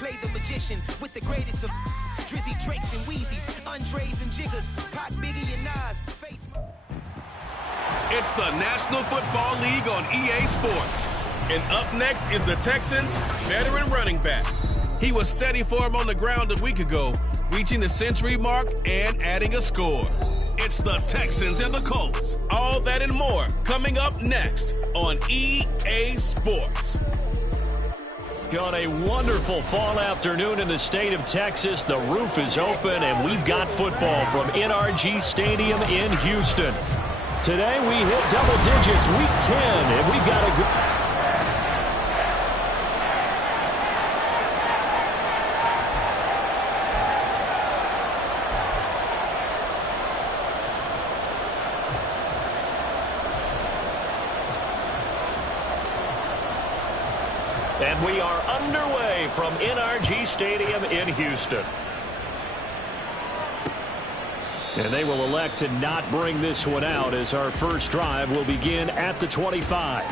Clay the magician with the greatest of Drizzy, Drakes, and Wheezies, Andres and Jiggers, Pac, Biggie, and Nas. Face. It's the National Football League on EA Sports. And up next is the Texans' veteran running back. He was steady for him on the ground a week ago, reaching the century mark and adding a score. It's the Texans and the Colts. All that and more coming up next on EA Sports. On a wonderful fall afternoon in the state of Texas, the roof is open and we've got football from NRG Stadium in Houston. Today we hit double digits, week 10, and we've got a good... And we are underway from NRG Stadium in Houston. And they will elect to not bring this one out as our first drive will begin at the 25.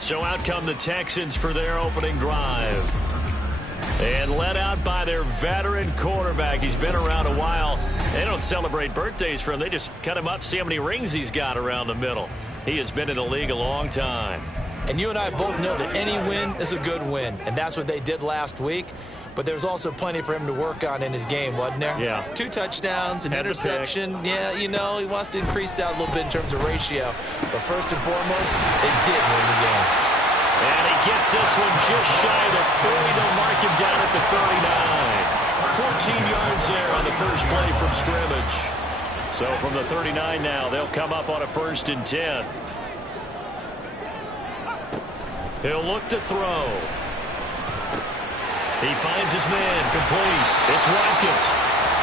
So out come the Texans for their opening drive. And led out by their veteran quarterback. He's been around a while. They don't celebrate birthdays for him. They just cut him up, see how many rings he's got around the middle. He has been in the league a long time. And you and I both know that any win is a good win, and that's what they did last week. But there's also plenty for him to work on in his game, wasn't there? Yeah. 2 touchdowns, an interception. Yeah, you know, he wants to increase that a little bit in terms of ratio. But first and foremost, they did win the game. And he gets this one just shy of the 40. They'll mark him down at the 39. 14 yards there on the first play from scrimmage. So from the 39 now, they'll come up on a 1st and 10. He'll look to throw. He finds his man, complete. It's Watkins.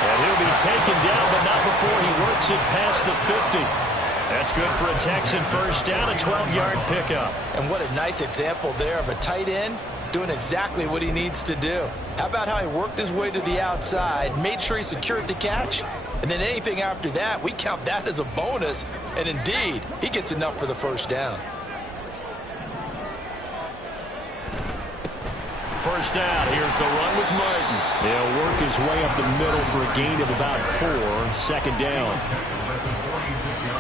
And he'll be taken down, but not before he works it past the 50. That's good for a Texan first down, a 12-yard pickup. And what a nice example there of a tight end doing exactly what he needs to do. How about how he worked his way to the outside, made sure he secured the catch, and then anything after that, we count that as a bonus. And indeed, he gets enough for the first down. First down, here's the run with Martin. He'll work his way up the middle for a gain of about 4, 2nd down.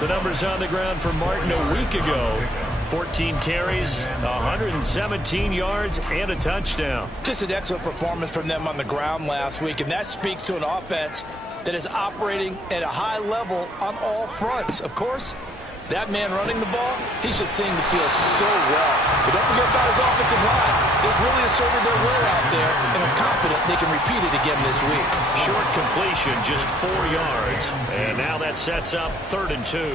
The numbers on the ground for Martin a week ago. 14 carries, 117 yards, and a touchdown. Just an excellent performance from them on the ground last week, and that speaks to an offense that is operating at a high level on all fronts. Of course, that man running the ball, he's just seeing the field so well. But don't forget about his offensive line. They've really asserted their will out there, and I'm confident they can repeat it again this week. Short completion, just 4 yards. And now that sets up 3rd and 2.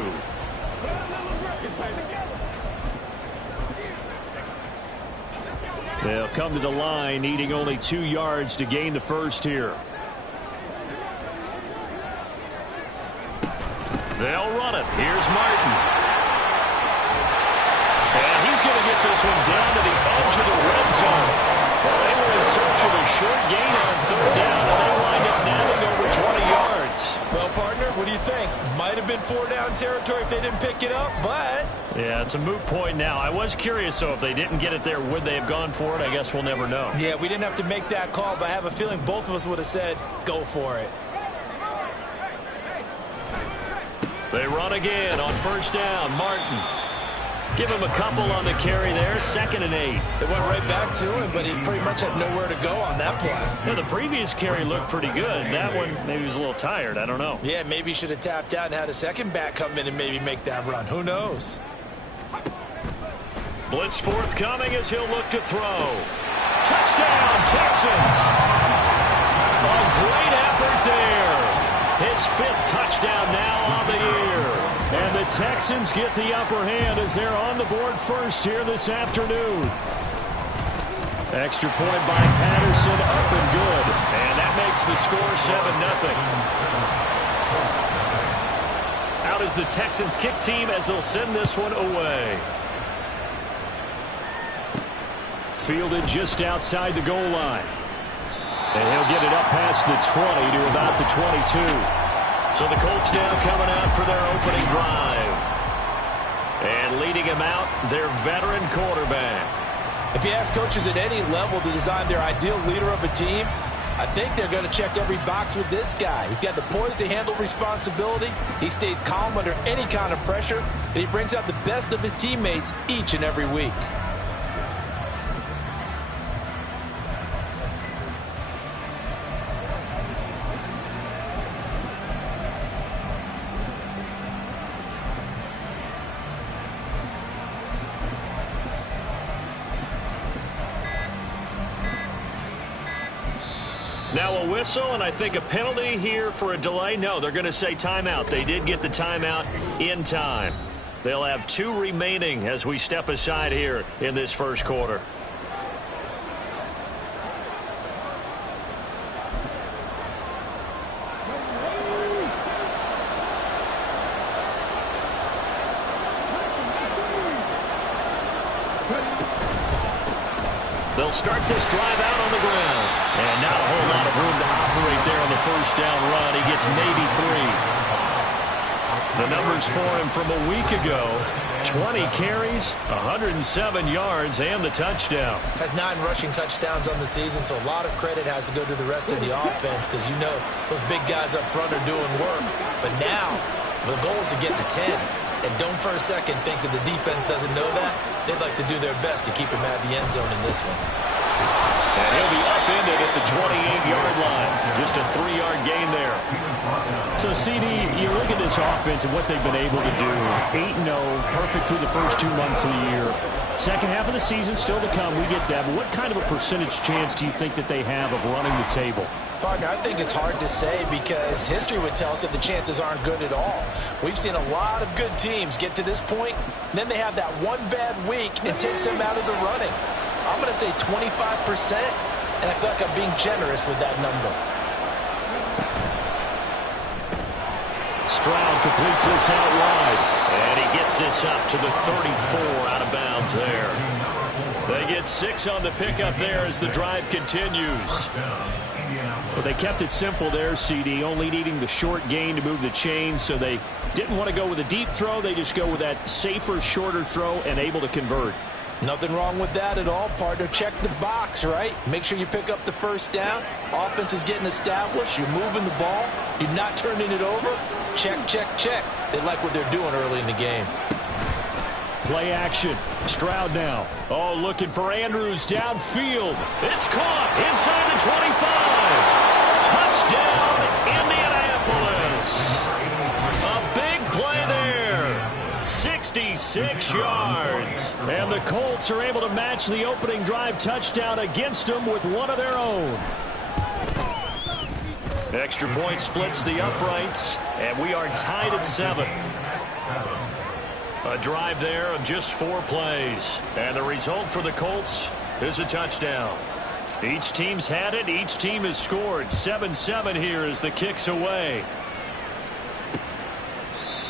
They'll come to the line, needing only 2 yards to gain the first here. They'll run it. Here's Martin. And he's going to get this one down to the edge of the red zone. Well, they were in search of a short gain on 3rd down, and they wind up nabbing over 20 yards. Well, partner, what do you think? Might have been 4-down territory if they didn't pick it up, but... Yeah, it's a moot point now. I was curious, so if they didn't get it there, would they have gone for it? I guess we'll never know. Yeah, we didn't have to make that call, but I have a feeling both of us would have said, go for it. They run again on 1st down. Martin. Give him a couple on the carry there. 2nd and 8. They went right back to him, but he pretty much had nowhere to go on that play. Yeah, the previous carry looked pretty good. That one, maybe he was a little tired. I don't know. Yeah, maybe he should have tapped out and had a second back come in and maybe make that run. Who knows? Blitz forthcoming as he'll look to throw. Touchdown, Texans! A great effort there. His 5th touchdown now on the year. And the Texans get the upper hand as they're on the board first here this afternoon. Extra point by Patterson, up and good. And that makes the score 7-0. Out is the Texans kick team as they'll send this one away. Fielded just outside the goal line. And he'll get it up past the 20 to about the 22. So the Colts now coming out for their opening drive. And leading him out, their veteran quarterback. If you ask coaches at any level to design their ideal leader of a team, I think they're going to check every box with this guy. He's got the poise to handle responsibility. He stays calm under any kind of pressure, and he brings out the best of his teammates each and every week. Now a whistle, and I think a penalty here for a delay. No, they're going to say timeout. They did get the timeout in time. They'll have 2 remaining as we step aside here in this first quarter. They'll start this drive out on the ground. And not a whole lot of room to operate there on the first down run. He gets maybe 3. The numbers for him from a week ago: 20 carries, 107 yards, and the touchdown. Has 9 rushing touchdowns on the season, so a lot of credit has to go to the rest of the offense because you know those big guys up front are doing work. But now the goal is to get to 10. And don't for a second think that the defense doesn't know that. They'd like to do their best to keep him out of the end zone in this one. And he'll be upended at the 28-yard line. Just a 3-yard gain there. So, CD, you look at this offense and what they've been able to do. 8-0, perfect through the first 2 months of the year. Second half of the season still to come. We get that. But what kind of a percentage chance do you think that they have of running the table? Partner, I think it's hard to say because history would tell us that the chances aren't good at all. We've seen a lot of good teams get to this point, and then they have that one bad week and takes them out of the running. I'm going to say 25%, and I feel like I'm being generous with that number. Stroud completes this out wide, and he gets this up to the 34 out of bounds there. They get 6 on the pickup there as the drive continues. Well, they kept it simple there, CD, only needing the short gain to move the chains, so they didn't want to go with a deep throw. They just go with that safer, shorter throw and able to convert. Nothing wrong with that at all, partner. Check the box, right? Make sure you pick up the first down. Offense is getting established. You're moving the ball. You're not turning it over. Check, check, check. They like what they're doing early in the game. Play action. Stroud now. Oh, looking for Andrews downfield. It's caught inside the 25. Touchdown, Indianapolis. A big play there. 66 yards. And the Colts are able to match the opening drive touchdown against them with one of their own. Extra point splits the uprights, and we are tied at 7. A drive there of just 4 plays. And the result for the Colts is a touchdown. Each team's had it. Each team has scored. 7-7 here as the kick's away.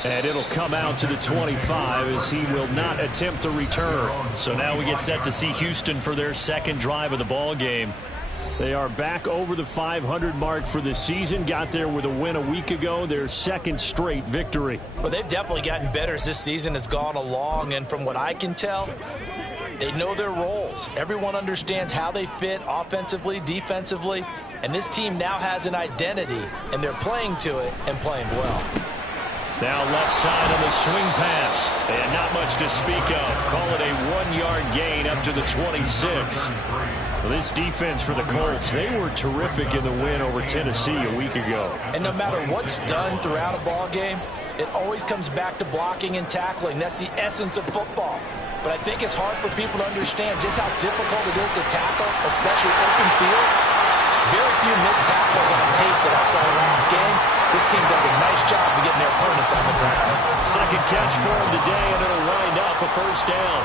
And it'll come out to the 25 as he will not attempt to return. So now we get set to see Houston for their second drive of the ball game. They are back over the 500 mark for the season. Got there with a win a week ago. Their second straight victory. Well, they've definitely gotten better as this season has gone along. And from what I can tell, they know their roles. Everyone understands how they fit offensively, defensively. And this team now has an identity, and they're playing to it and playing well. Now left side on the swing pass. And not much to speak of. Call it a 1-yard gain up to the 26. Well, this defense for the Colts, they were terrific in the win over Tennessee a week ago. And no matter what's done throughout a ball game, it always comes back to blocking and tackling. That's the essence of football. But I think it's hard for people to understand just how difficult it is to tackle, especially open field. Very few missed tackles on tape that I saw in this game. This team does a nice job of getting their opponents on the ground. Second catch for him today, and it'll wind up a first down.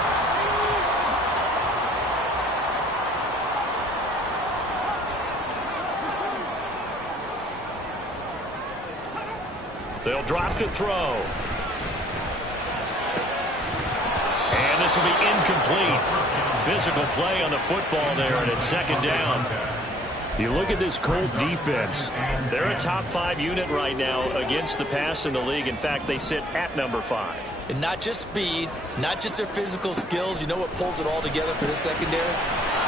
They'll drop to throw. And this will be incomplete. Physical play on the football there, and it's second down. You look at this Colt defense. They're a top 5 unit right now against the pass in the league. In fact, they sit at number 5. And not just speed, not just their physical skills. You know what pulls it all together for this secondary?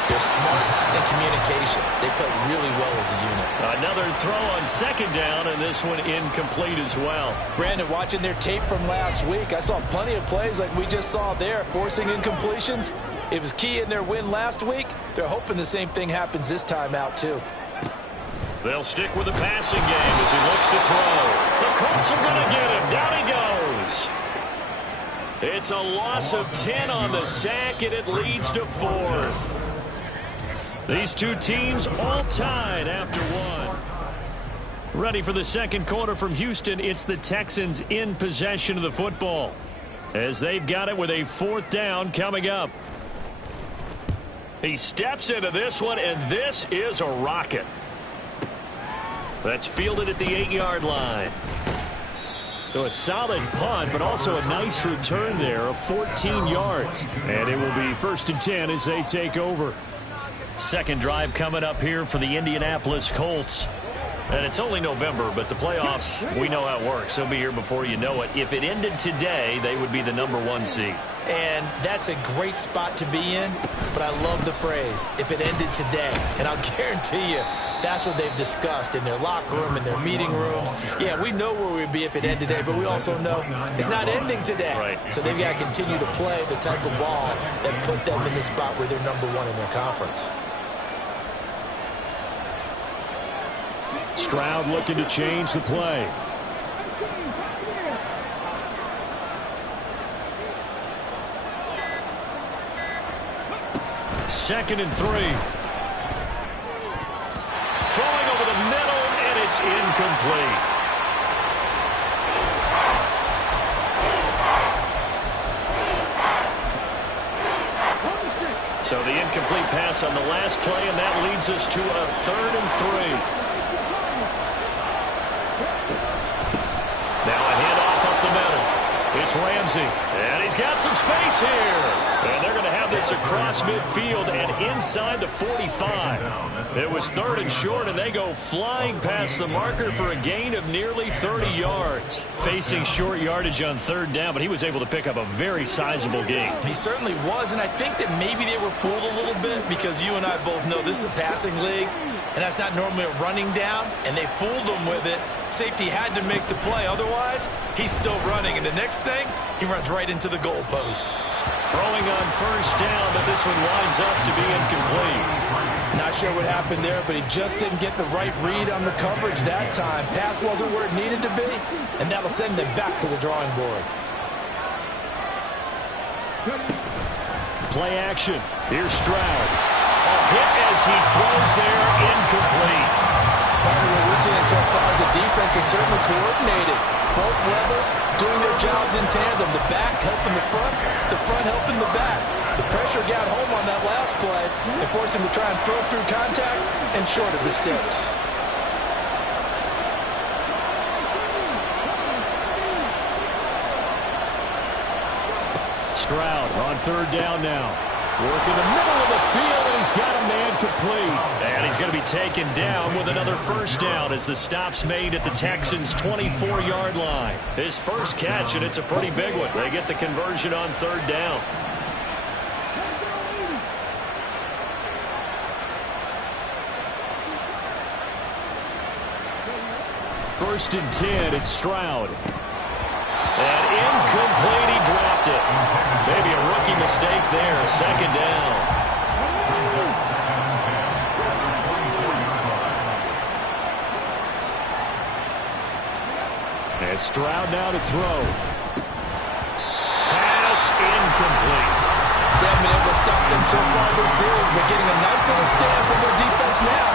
Their smarts and communication. They play really well as a unit. Another throw on second down, and this one incomplete as well. Brandon, watching their tape from last week, I saw plenty of plays like we just saw there, forcing incompletions. It was key in their win last week. They're hoping the same thing happens this time out, too. They'll stick with the passing game as he looks to throw. The Colts are going to get him. Down he goes. It's a loss of 10 on the sack, and it leads to 4th. These two teams all tied after 1. Ready for the second quarter from Houston. It's the Texans in possession of the football as they've got it with a 4th down coming up. He steps into this one, and this is a rocket. That's fielded at the 8-yard line. So a solid punt, but also a nice return there of 14 yards. And it will be 1st and 10 as they take over. Second drive coming up here for the Indianapolis Colts. And it's only November, but the playoffs, we know how it works. They'll be here before you know it. If it ended today, they would be the number 1 seed. And that's a great spot to be in, but I love the phrase, if it ended today. And I'll guarantee you, that's what they've discussed in their locker room, in their meeting rooms. Yeah, we know where we'd be if it ended today, but we also know it's not ending today. Right. So they've got to continue to play the type of ball that put them in the spot where they're number 1 in their conference. Stroud looking to change the play. Second and 3. Throwing over the middle, and it's incomplete. So the incomplete pass on the last play, and that leads us to a 3rd and 3. Now a handoff up the middle. It's Ramsey, and he's got some space here. And they're going to have this across midfield and inside the 45. It was 3rd and short, and they go flying past the marker for a gain of nearly 30 yards. Facing short yardage on 3rd down, but he was able to pick up a very sizable gain. He certainly was, and I think that maybe they were fooled a little bit because you and I both know this is a passing league, and that's not normally a running down, and they fooled him with it. Safety had to make the play. Otherwise, he's still running, and the next thing, he runs right into the goalpost. Throwing on 1st down, but this one winds up to be incomplete. Not sure what happened there, but he just didn't get the right read on the coverage that time. Pass wasn't where it needed to be, and that'll send them back to the drawing board. Play action. Here's Stroud. A hit as he throws there, incomplete. Part of what we're seeing so far is the defense is certainly coordinated. Both levels doing their jobs in tandem. The back helping the front helping the back. The pressure got home on that last play and forced him to try and throw through contact and short of the sticks. Stroud on 3rd down now. Working the middle of the field, and he's got a man complete. And he's going to be taken down with another 1st down as the stop's made at the Texans' 24-yard line. His first catch, and it's a pretty big one. They get the conversion on 3rd down. First and 10, it's Stroud. And incomplete, he dropped it. Maybe a rookie mistake there, 2nd down. And Stroud now to throw. Pass incomplete. They haven't been able to stop them so far this series, but getting a nice little stand from their defense now.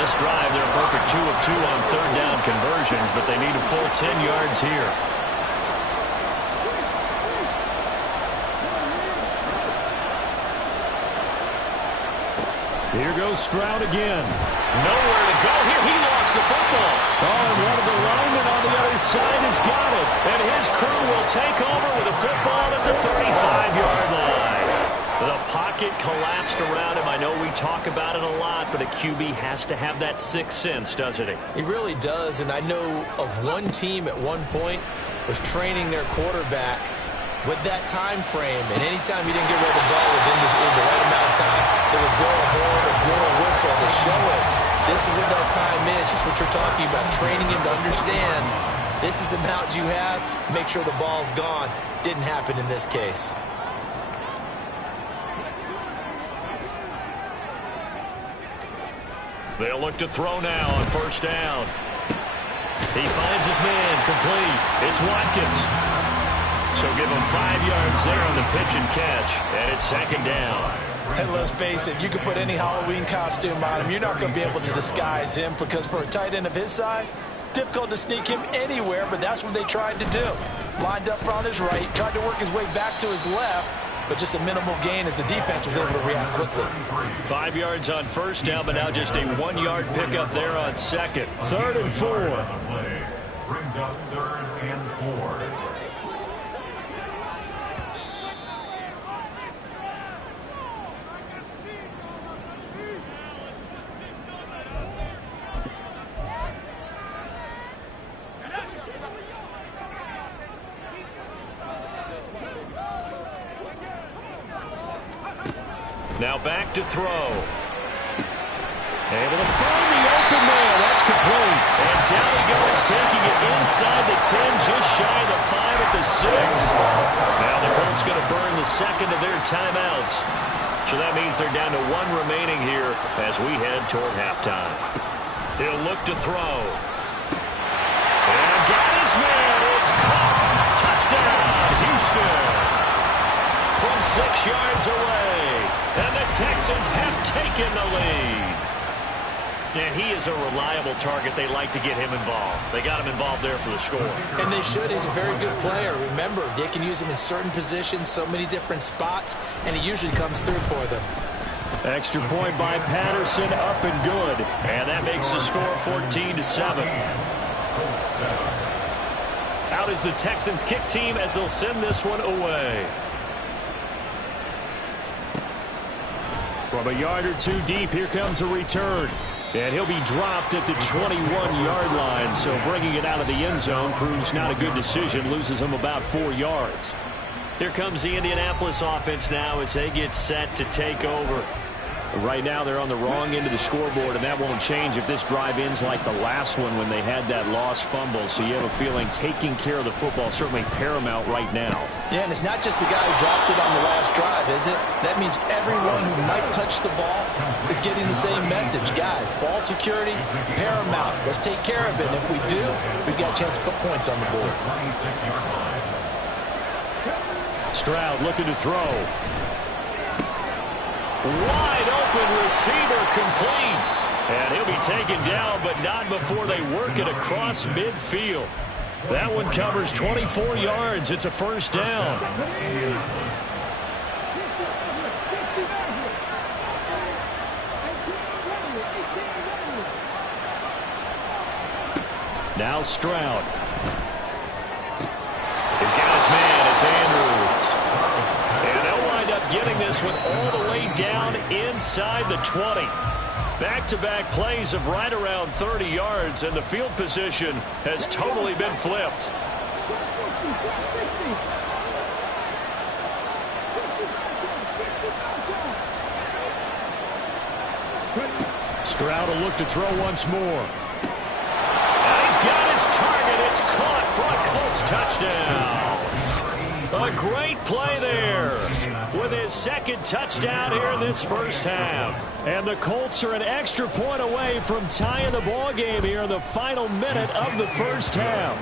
This drive, they're a perfect 2 of 2 on 3rd down conversions, but they need a full 10 yards here. Here goes Stroud again. Nowhere to go here. He lost the football. Oh, and one of the linemen on the other side has got it. And his crew will take over with a football at the 35-yard line. The pocket collapsed around him. I know we talk about it a lot, but a QB has to have that sixth sense, doesn't he? He really does, and I know of one team at one point was training their quarterback with that time frame, and anytime he didn't get rid of the ball within the right amount of time, they would blow a horn or blow a whistle to show it. This is what that time is, just what you're talking about, training him to understand this is the amount you have, make sure the ball's gone. Didn't happen in this case. They'll look to throw now on first down. He finds his man, complete. It's Watkins. So give him 5 yards there on the pitch and catch, and it's second down. And let's face it, you can put any Halloween costume on him. You're not going to be able to disguise him because for a tight end of his size, difficult to sneak him anywhere, but that's what they tried to do. Lined up on his right, tried to work his way back to his left, but just a minimal gain as the defense was able to react quickly. 5 yards on first down, but now just a 1 yard pickup there on second. 3rd and 4. Brings up 3rd and 4. Now back to throw. Able to find the open man. That's complete. And down he goes, taking it inside the 10, just shy of the 5 at the 6. Now the Colts going to burn the second of their timeouts. So that means they're down to 1 remaining here as we head toward halftime. He'll look to throw. And got his man. It's caught. Touchdown, Houston. From 6 yards away. And the Texans have taken the lead. And he is a reliable target. They like to get him involved. They got him involved there for the score. And they should. He's a very good player. Remember, they can use him in certain positions, so many different spots, and he usually comes through for them. Extra point by Patterson, up and good. And that makes the score 14-7. Out is the Texans kick team as they'll send this one away. From a yard or two deep, here comes a return. And he'll be dropped at the 21-yard line. So bringing it out of the end zone proves not a good decision. Loses him about 4 yards. Here comes the Indianapolis offense now as they get set to take over. Right now they're on the wrong end of the scoreboard, and that won't change if this drive ends like the last one when they had that lost fumble. So you have a feeling taking care of the football is certainly paramount right now. Yeah, and it's not just the guy who dropped it on the last drive, is it? That means everyone who might touch the ball is getting the same message. Guys, ball security, paramount. Let's take care of it. And if we do, we've got a chance to put points on the board. Stroud looking to throw. Wide open receiver, complete. And he'll be taken down, but not before they work it across midfield. That one covers 24 yards. It's a first down. Now Stroud. He's got his man. It's Andrews. And they'll wind up getting this one all the way down inside the 20. Back-to-back plays of right around 30 yards, and the field position has totally been flipped. Stroud will look to throw once more. And he's got his target. It's caught for a Colts touchdown. A great play there with his second touchdown here in this first half. And the Colts are an extra point away from tying the ball game here in the final minute of the first half.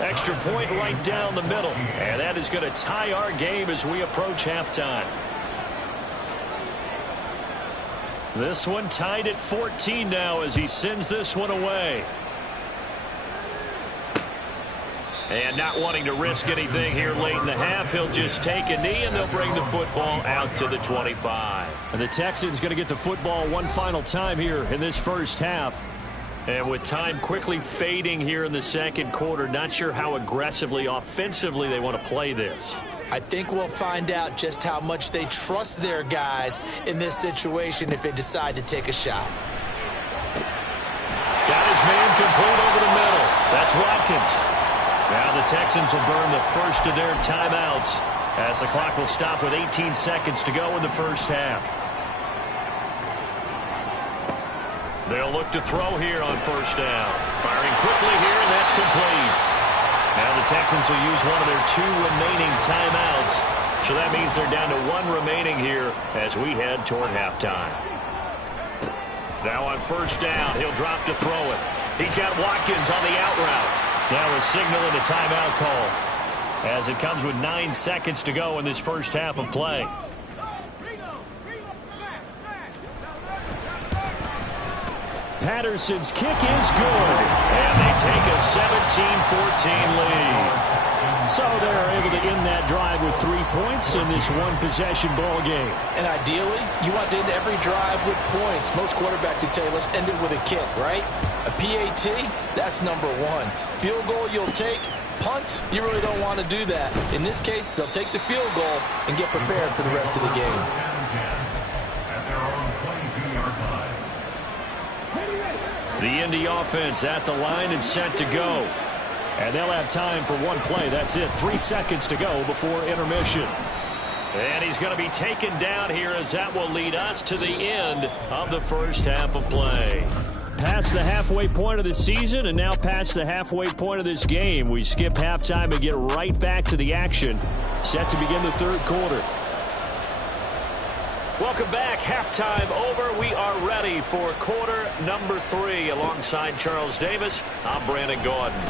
Extra point right down the middle. And that is going to tie our game as we approach halftime. This one tied at 14 now as he sends this one away. And not wanting to risk anything here late in the half, he'll just take a knee and they'll bring the football out to the 25. And the Texans going to get the football one final time here in this first half. And with time quickly fading here in the second quarter, not sure how aggressively, offensively they want to play this. I think we'll find out just how much they trust their guys in this situation if they decide to take a shot. Got his man complete over the middle. That's Watkins. Now the Texans will burn the first of their timeouts as the clock will stop with 18 seconds to go in the first half. They'll look to throw here on first down. Firing quickly here, and that's complete. Now the Texans will use one of their 2 remaining timeouts. So that means they're down to 1 remaining here as we head toward halftime. Now on first down, he'll drop to throw it. He's got Watkins on the out route. Now a signal and a timeout call as it comes with 9 seconds to go in this first half of play. Patterson's kick is good. And they take a 17-14 lead. So they're able to end that drive with 3 points in this one-possession ball game. And ideally, you want to end every drive with points. Most quarterbacks would tell you, let's end it with a kick, right? A PAT, that's number 1. Field goal you'll take. Punts, you really don't want to do that. In this case, they'll take the field goal and get prepared for the rest of the game. At their own 22-yard line. The Indy offense at the line and set to go. And they'll have time for one play. That's it. 3 seconds to go before intermission. And he's going to be taken down here as that will lead us to the end of the first half of play. Past the halfway point of the season and now past the halfway point of this game. We skip halftime and get right back to the action. Set to begin the third quarter. Welcome back. Halftime over. We are ready for quarter number 3. Alongside Charles Davis, I'm Brandon Gordon.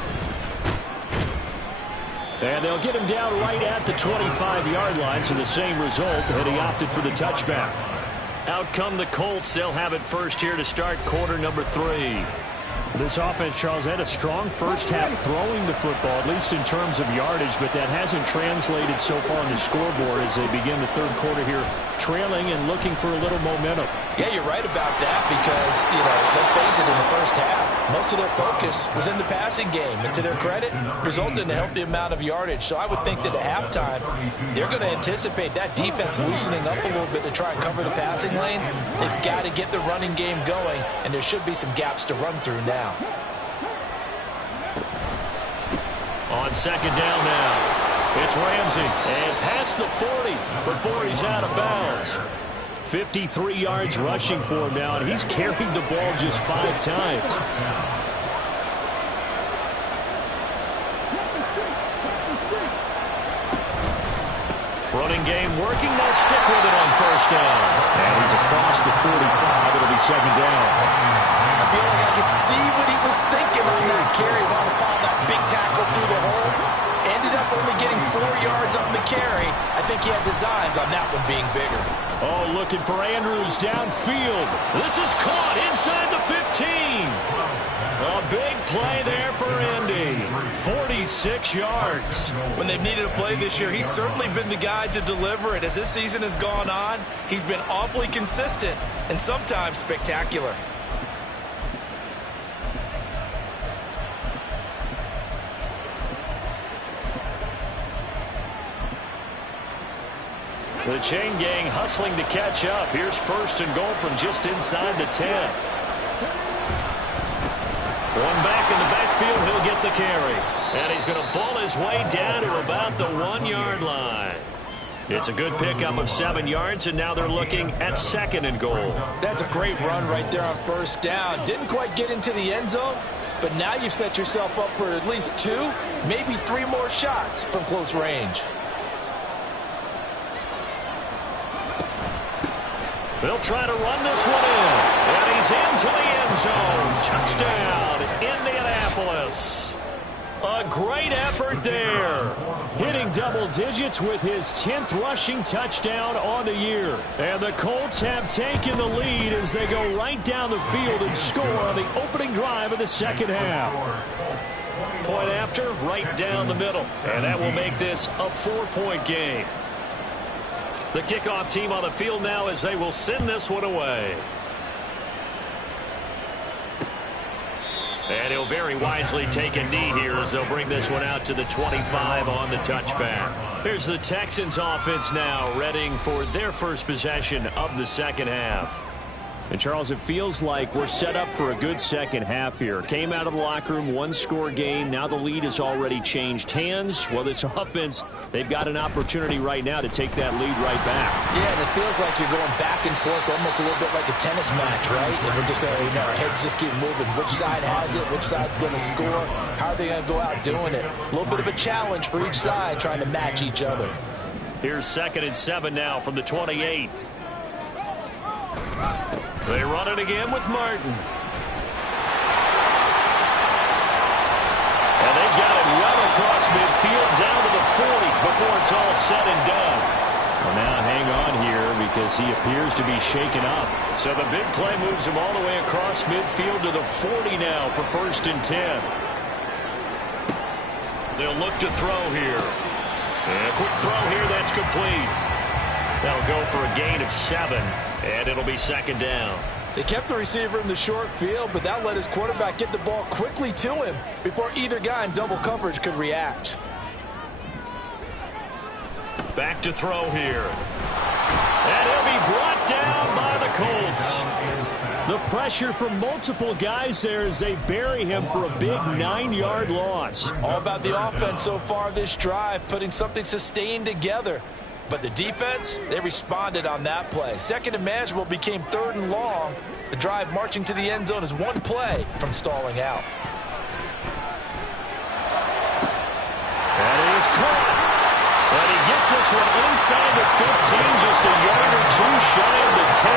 And they'll get him down right at the 25-yard line, so the same result, and he opted for the touchback. Out come the Colts. They'll have it first here to start quarter number 3. This offense, Charles, had a strong first half throwing the football, at least in terms of yardage, but that hasn't translated so far on the scoreboard as they begin the third quarter here, trailing and looking for a little momentum. Yeah, you're right about that because, let's face it, in the first half, most of their focus was in the passing game. And to their credit, resulted in a healthy amount of yardage. So I would think that at halftime, they're going to anticipate that defense loosening up a little bit to try and cover the passing lanes. They've got to get the running game going, and there should be some gaps to run through now. On second down now, it's Ramsey. And past the 40 before he's out of bounds. 53 yards rushing for him now, and he's carried the ball just 5 times. Running game working. They'll stick with it on first down. And he's across the 45. It'll be second down. I feel like I could see what he was thinking on that carry. Wanted to follow that big tackle through the hole. Ended up only getting 4 yards on the carry. I think he had designs on that one being bigger. Oh, looking for Andrews downfield. This is caught inside the 15. A big play there for Indy. 46 yards. When they've needed a play this year, he's certainly been the guy to deliver it. As this season has gone on, he's been awfully consistent and sometimes spectacular. The chain gang hustling to catch up. Here's first and goal from just inside the 10. One back in the backfield, he'll get the carry. And he's going to pull his way down to about the 1-yard line. It's a good pickup of 7 yards, and now they're looking at second and goal. That's a great run right there on first down. Didn't quite get into the end zone, but now you've set yourself up for at least 2, maybe 3 more shots from close range. They'll try to run this one in. And he's into the end zone. Touchdown, Indianapolis. A great effort there. Hitting double digits with his 10th rushing touchdown on the year. And the Colts have taken the lead as they go right down the field and score on the opening drive of the second half. Point after, right down the middle. And that will make this a 4-point game. The kickoff team on the field now as they will send this one away. And he'll very wisely take a knee here as they'll bring this one out to the 25 on the touchback. Here's the Texans offense now, readying for their first possession of the second half. And, Charles, it feels like we're set up for a good second half here. Came out of the locker room, one-score game. Now the lead has already changed hands. Well, this offense, they've got an opportunity right now to take that lead right back. Yeah, and it feels like you're going back and forth almost a little bit like a tennis match, right? And we're just, our heads just keep moving. Which side has it? Which side's going to score? How are they going to go out doing it? A little bit of a challenge for each side trying to match each other. Here's 2nd and 7 now from the 28. They run it again with Martin. And they've got it well across midfield down to the 40 before it's all said and done. Well, now hang on here because he appears to be shaken up. So the big play moves him all the way across midfield to the 40 now for 1st and 10. They'll look to throw here. And a quick throw here, that's complete. That'll go for a gain of 7. And it'll be 2nd down. They kept the receiver in the short field, but that let his quarterback get the ball quickly to him before either guy in double coverage could react. Back to throw here. And he'll be brought down by the Colts. The pressure from multiple guys there as they bury him for a big 9-yard loss. All about the offense so far this drive, putting something sustained together. But the defense, they responded on that play. 2nd and manageable became 3rd and long. The drive marching to the end zone is one play from stalling out. And he is caught. And he gets this one inside the 15, just a yard or 2 shy of the 10.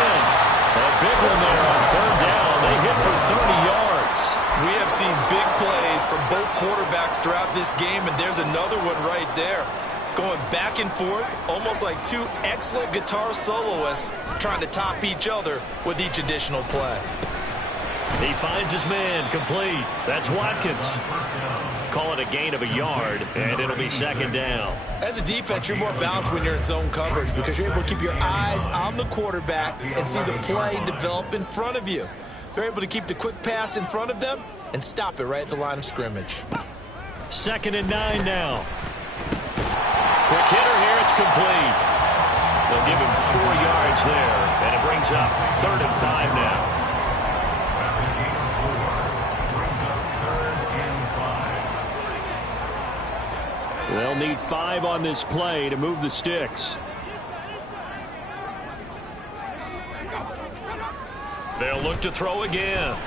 A big one there on 3rd down. They hit for 30 yards. We have seen big plays from both quarterbacks throughout this game, and there's another one right there. Going back and forth, almost like 2 excellent guitar soloists trying to top each other with each additional play. He finds his man, complete. That's Watkins. Call it a gain of a yard, and it'll be 2nd down. As a defense, you're more balanced when you're in zone coverage because you're able to keep your eyes on the quarterback and see the play develop in front of you. They're able to keep the quick pass in front of them and stop it right at the line of scrimmage. 2nd and 9 now. Quick hitter here, it's complete. They'll give him 4 yards there, and it brings up 3rd and 5 now. They'll need 5 on this play to move the sticks. They'll look to throw again.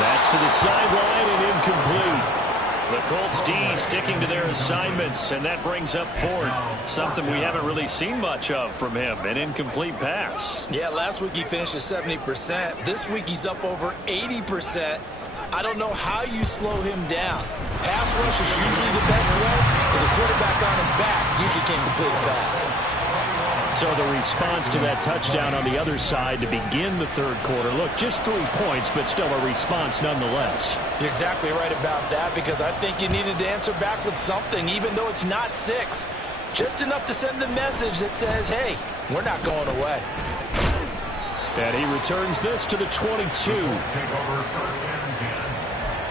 That's to the sideline and incomplete. The Colts D sticking to their assignments, and that brings up 4th. Something we haven't really seen much of from him, an incomplete pass. Yeah, last week he finished at 70%. This week he's up over 80%. I don't know how you slow him down. Pass rush is usually the best way because a quarterback on his back usually can't complete a pass. So the response to that touchdown on the other side to begin the 3rd quarter. Look, just 3 points, but still a response nonetheless. You're exactly right about that because I think you needed to answer back with something, even though it's not 6. Just enough to send the message that says, hey, we're not going away. And he returns this to the 22. Take over 1st and 10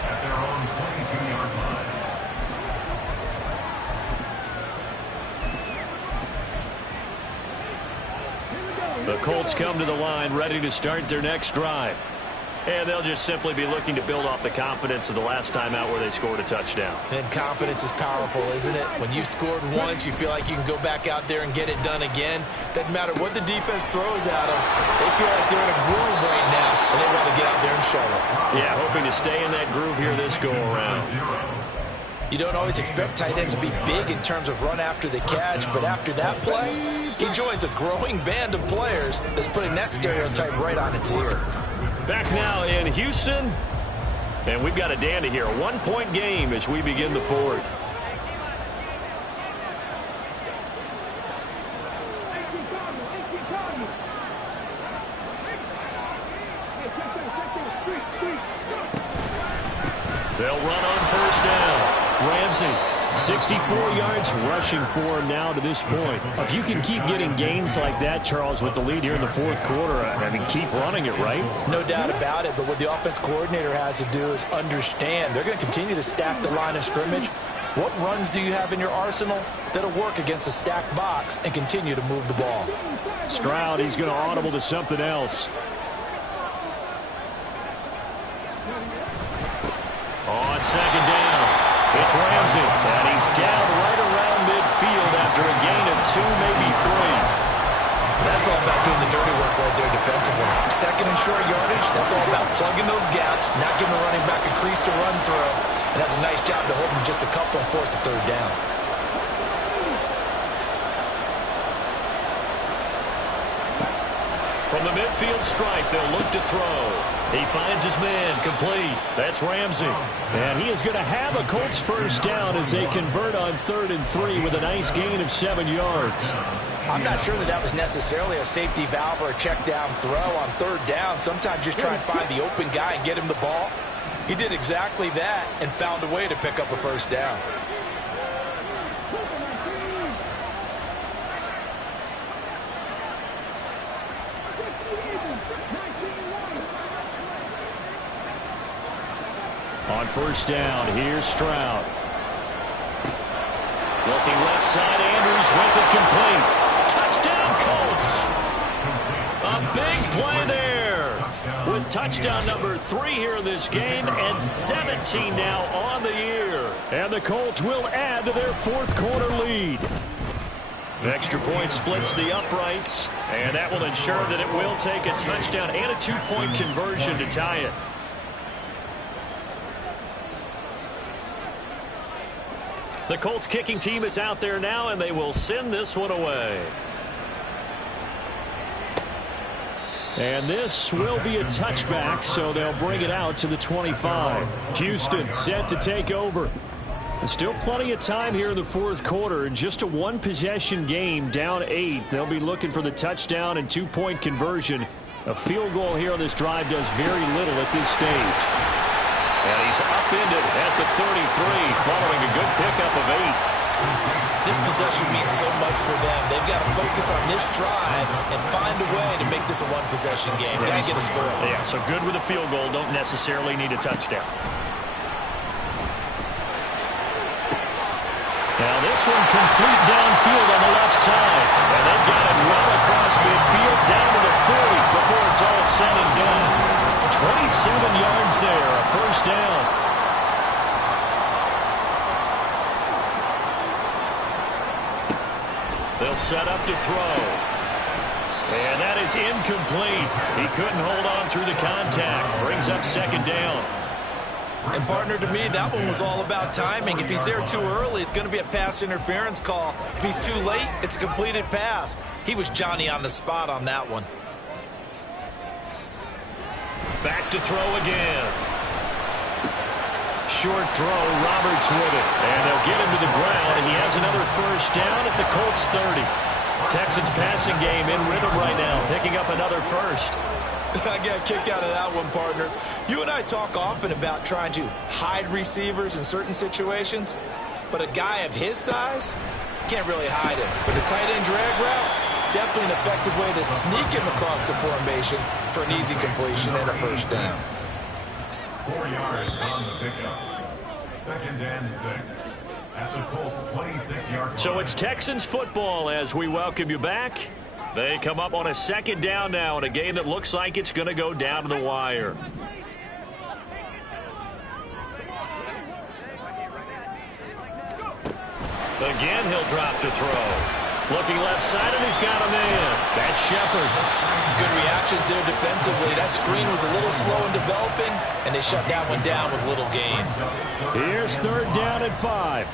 at their own 22-yard line. The Colts come to the line ready to start their next drive. And they'll just simply be looking to build off the confidence of the last time out where they scored a touchdown. And confidence is powerful, isn't it? When you've scored once, you feel like you can go back out there and get it done again. Doesn't matter what the defense throws at them. They feel like they're in a groove right now, and they want to get out there and show it. Yeah, hoping to stay in that groove here this go-around. You don't always expect tight ends to be big in terms of run after the catch, but after that play, he joins a growing band of players that's putting that stereotype right on its ear. Back now in Houston, and we've got a dandy here. A 1-point game as we begin the 4th. They'll run on 1st down. Ramsey 64 yards rushing for him now to this point. If you can keep getting gains like that, Charles, with the lead here in the fourth quarter, I mean, keep running it, right? No doubt about it, but what the offense coordinator has to do is understand they're going to continue to stack the line of scrimmage. What runs do you have in your arsenal that'll work against a stacked box and continue to move the ball? Stroud, he's going to audible to something else. On second down, it's Ramsey, and he's down right around midfield after a gain of 2, maybe 3. That's all about doing the dirty work right there defensively. Second and short yardage, that's all about plugging those gaps, not giving the running back a crease to run through, and that's a nice job to hold him just a couple and force a third down. From the midfield stripe, they'll look to throw. He finds his man, complete. That's Ramsey. And he is going to have a Colts first down as they convert on 3rd and 3 with a nice gain of 7 yards. I'm not sure that was necessarily a safety valve or a check down throw on 3rd down. Sometimes just try and find the open guy and get him the ball. He did exactly that and found a way to pick up a first down. On first down, here's Stroud. Looking left side, Andrews with it, complete. Touchdown, Colts. A big play there. With touchdown number 3 here in this game and 17 now on the year. And the Colts will add to their fourth quarter lead. The extra point splits the uprights, and that will ensure that it will take a touchdown and a 2-point conversion to tie it. The Colts kicking team is out there now, and they will send this one away. And this will be a touchback, so they'll bring it out to the 25. Houston set to take over. There's still plenty of time here in the fourth quarter. In just a one-possession game, down 8. They'll be looking for the touchdown and 2-point conversion. A field goal here on this drive does very little at this stage. And he's upended at the 33, following a good pickup of 8. This possession means so much for them. They've got to focus on this drive and find a way to make this a one-possession game. Got to get a score. Yeah, so good with a field goal. Don't necessarily need a touchdown. Now this one complete downfield on the left side. And they've got it well across midfield, down to the 40 before it's all said and done. 27 yards there, a first down. They'll set up to throw. And that is incomplete. He couldn't hold on through the contact. Brings up second down. And partner, to me, that one was all about timing. If he's there too early, it's going to be a pass interference call. If he's too late, it's a completed pass. He was Johnny on the spot on that one. Back to throw again. Short throw, Roberts with it. And they'll get him to the ground, and he has another first down at the Colts 30. Texans passing game in rhythm right now, picking up another first. I got a kick out of that one, partner. You and I talk often about trying to hide receivers in certain situations, but a guy of his size can't really hide him. With a tight end drag route, definitely an effective way to sneak him across the formation for an easy completion and a first down. 4 yards on the pickup. 2nd and 6. At the Colts 26-yard line. So it's Texans football as we welcome you back. They come up on a second down now in a game that looks like it's going to go down to the wire. Again, he'll drop to throw. Looking left side, and he's got a man. That's Shepard. Good reactions there defensively. That screen was a little slow in developing, and they shut that one down with little gain. Here's 3rd down and 5.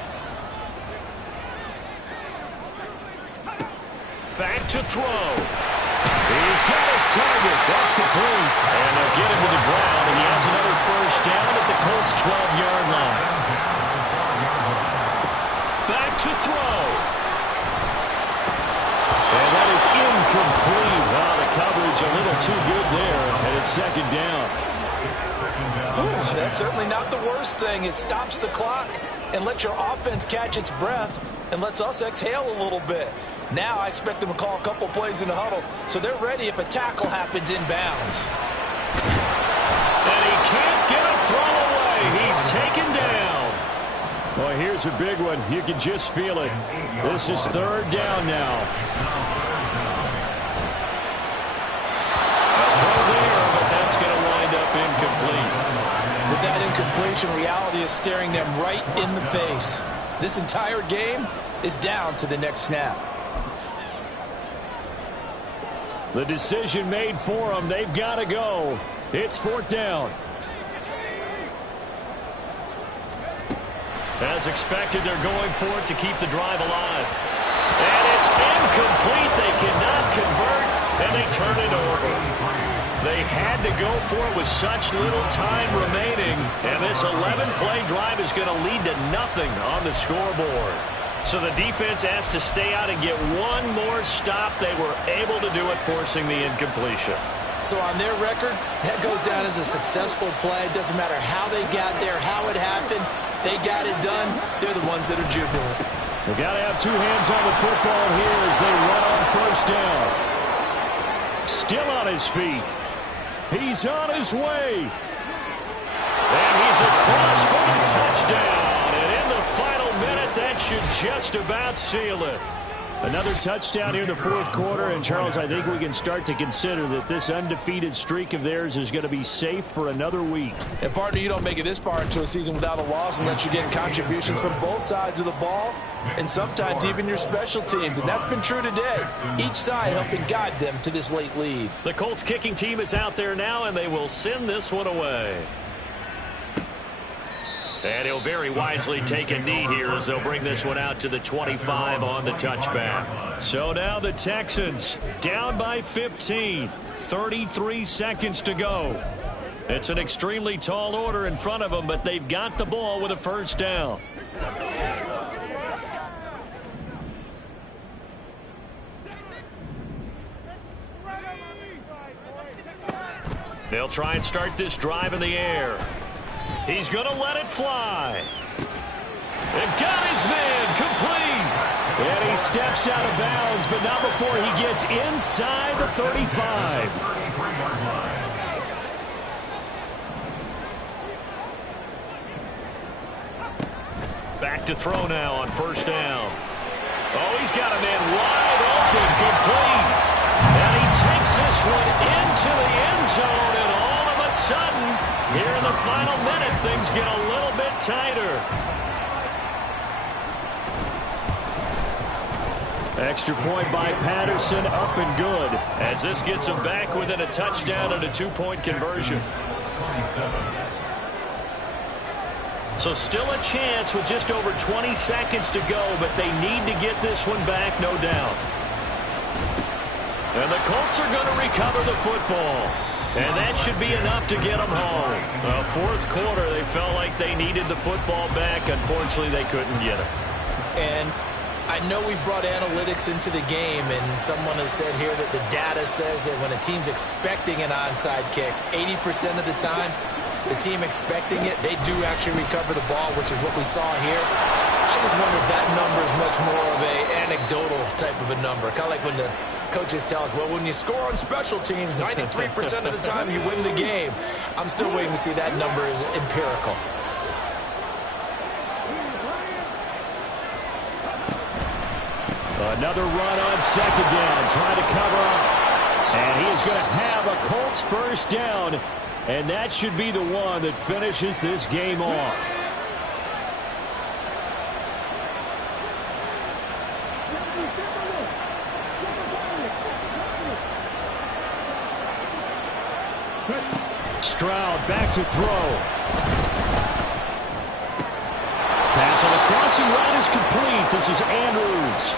Back to throw. He's got his target. That's complete. And they'll get him to the ground, and he has another first down at the Colts' 12-yard line. Back to throw. And that is incomplete. Wow, the coverage a little too good there. And it's second down. That's certainly not the worst thing. It stops the clock and lets your offense catch its breath and lets us exhale a little bit. Now I expect them to call a couple plays in the huddle so they're ready if a tackle happens inbounds. And he can't get a throw away. He's taken down. Well, here's a big one. You can just feel it. This is 3rd down now. A throw there, but that's going to wind up incomplete. With that incompletion, reality is staring them right in the face. This entire game is down to the next snap. The decision made for them. They've got to go. It's 4th down. As expected, they're going for it to keep the drive alive. And it's incomplete. They cannot convert, and they turn it over. They had to go for it with such little time remaining, and this 11-play drive is going to lead to nothing on the scoreboard. So the defense has to stay out and get one more stop. They were able to do it, forcing the incompletion. So on their record, that goes down as a successful play. It doesn't matter how they got there, how it happened. They got it done. They're the ones that are jubilant. They've got to have 2 hands on the football here as they run on 1st down. Still on his feet. He's on his way. And he's across for a touchdown. And in the final minute, that should just about seal it. Another touchdown here in the 4th quarter. And, Charles, I think we can start to consider that this undefeated streak of theirs is going to be safe for another week. And, partner, you don't make it this far into a season without a loss unless you're getting contributions from both sides of the ball and sometimes even your special teams. And that's been true today. Each side helping guide them to this late lead. The Colts kicking team is out there now, and they will send this one away. And he'll very wisely take a knee here as they'll bring this one out to the 25 on the touchback. So now the Texans down by 15. 33 seconds to go. It's an extremely tall order in front of them, but they've got the ball with a 1st down. They'll try and start this drive in the air. He's going to let it fly. And got his man complete. And he steps out of bounds, but not before he gets inside the 35. Back to throw now on 1st down. Oh, he's got a man wide open, complete. And he takes this one into the end zone, and all of a sudden, here in the final minute, things get a little bit tighter. Extra point by Patterson, up and good. As this gets him back within a touchdown and a 2-point conversion. So still a chance with just over 20 seconds to go, but they need to get this one back, no doubt. And the Colts are going to recover the football. And that should be enough to get them home. 4th quarter, they felt like they needed the football back. Unfortunately, they couldn't get it. And I know we've brought analytics into the game, and someone has said here that the data says that when a team's expecting an onside kick, 80% of the time, the team expecting it, they do actually recover the ball, which is what we saw here. I just wonder if that number is much more of an anecdotal type of a number. Kind of like when the coaches tell us, well, when you score on special teams, 93% of the time you win the game. I'm still waiting to see that number is empirical. Another run on 2nd down, trying to cover up. And he is going to have a Colts 1st down. And that should be the one that finishes this game off. Stroud back to throw. Pass on the crossing route is complete. This is Andrews.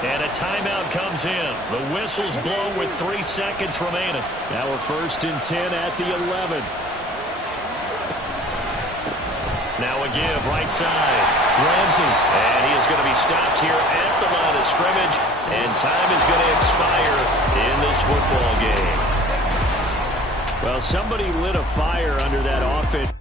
And a timeout comes in. The whistle's blown with 3 seconds remaining. Now we're 1st and 10 at the 11. Now a give, right side. Ramsey. And he is going to be stopped here at the line of scrimmage. And time is going to expire in this football game. Well, somebody lit a fire under that offense.